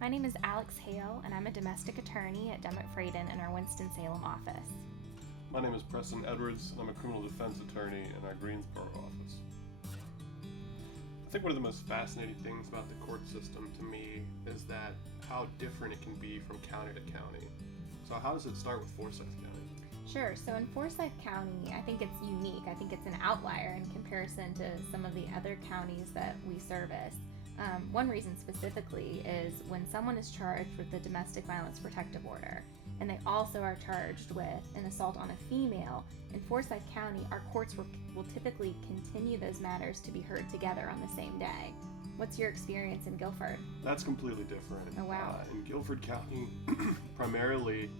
My name is Alex Haile, and I'm a domestic attorney at Dummit Fradin in our Winston-Salem office. My name is Preston Edwards, and I'm a criminal defense attorney in our Greensboro office. I think one of the most fascinating things about the court system to me is that how different it can be from county to county. So how does it start with Forsyth County? Sure, so in Forsyth County, I think it's unique. I think it's an outlier in comparison to some of the other counties that we service. One reason specifically is when someone is charged with the domestic violence protective order, and they also are charged with an assault on a female, in Forsyth County, our courts will typically continue those matters to be heard together on the same day. What's your experience in Guilford? That's completely different. Oh, wow. In Guilford County, primarily,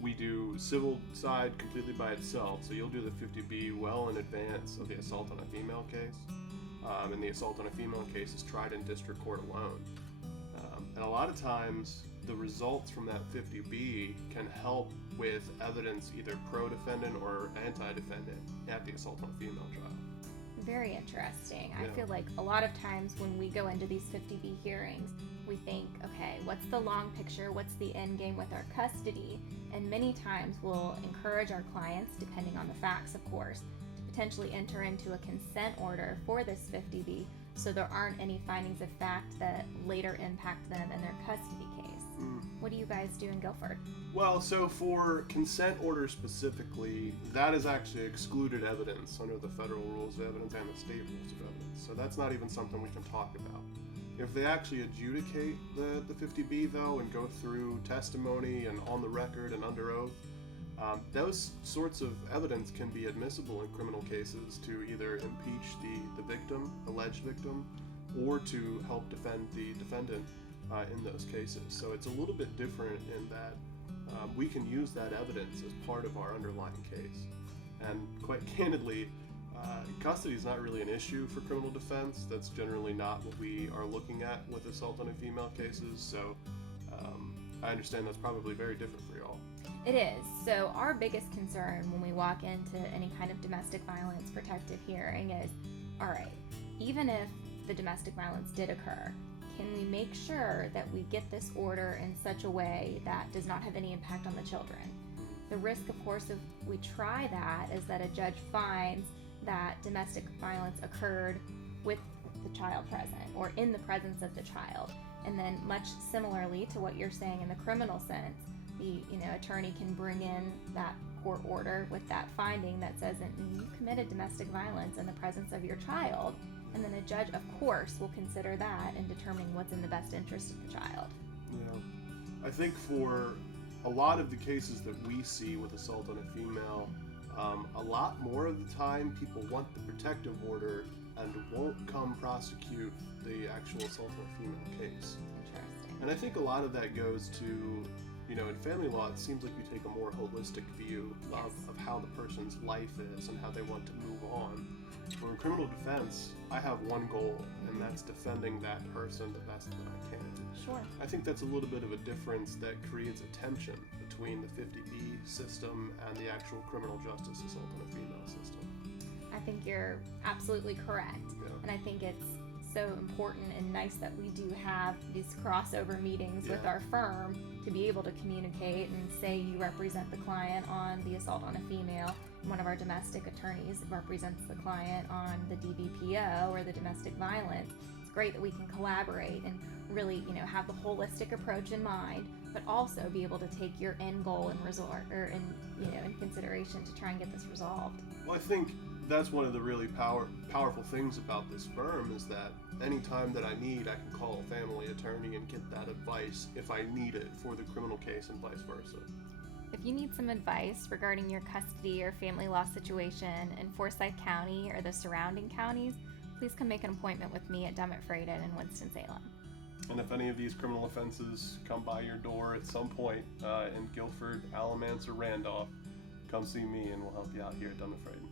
we do civil side completely by itself, so you'll do the 50B well in advance of the assault on a female case. And the assault on a female case is tried in district court alone. And a lot of times, the results from that 50B can help with evidence either pro-defendant or anti-defendant at the assault on a female trial. Very interesting. Yeah. I feel like a lot of times when we go into these 50B hearings, we think, okay, what's the long picture? What's the end game with our custody? And many times we'll encourage our clients, depending on the facts, of course, potentially enter into a consent order for this 50B so there aren't any findings of fact that later impact them in their custody case. What do you guys do in Guilford? Well, so for consent orders specifically, that is actually excluded evidence under the federal rules of evidence and the state rules of evidence. So that's not even something we can talk about. If they actually adjudicate the 50B though and go through testimony and on the record and under oath, those sorts of evidence can be admissible in criminal cases to either impeach the victim, alleged victim, or to help defend the defendant in those cases. So it's a little bit different in that we can use that evidence as part of our underlying case. And quite candidly, custody is not really an issue for criminal defense. That's generally not what we are looking at with assault on a female cases. So I understand that's probably very different for y'all. It is. So our biggest concern when we walk into any kind of domestic violence protective hearing is, all right, even if the domestic violence did occur, can we make sure that we get this order in such a way that does not have any impact on the children? The risk, of course, if we try that is that a judge finds that domestic violence occurred with the child present or in the presence of the child. And then much similarly to what you're saying in the criminal sense, the attorney can bring in that court order with that finding that says that you committed domestic violence in the presence of your child, and then a judge, of course, will consider that in determining what's in the best interest of the child. Yeah, I think for a lot of the cases that we see with assault on a female, a lot more of the time people want the protective order and won't come prosecute the actual assault on a female case. Interesting. And I think a lot of that goes to, in family law, it seems like you take a more holistic view of how the person's life is and how they want to move on. For in criminal defense, I have one goal, and that's defending that person the best that I can. Sure. I think that's a little bit of a difference that creates a tension between the 50B system and the actual criminal justice assault on a female system. I think you're absolutely correct. Yeah. And I think it's so important and nice that we do have these crossover meetings with Yeah. our firm to be able to communicate and say you represent the client on the assault on a female. One of our domestic attorneys represents the client on the DVPO or the domestic violence. It's great that we can collaborate and really, have the holistic approach in mind, but also be able to take your end goal and in consideration to try and get this resolved. Well, I think that's one of the really powerful things about this firm is that anytime that I need, I can call a family attorney and get that advice if I need it for the criminal case and vice versa. If you need some advice regarding your custody or family law situation in Forsyth County or the surrounding counties, please come make an appointment with me at Dummit Fradin in Winston-Salem. And if any of these criminal offenses come by your door at some point in Guilford, Alamance, or Randolph, come see me and we'll help you out here at Dummit Fradin.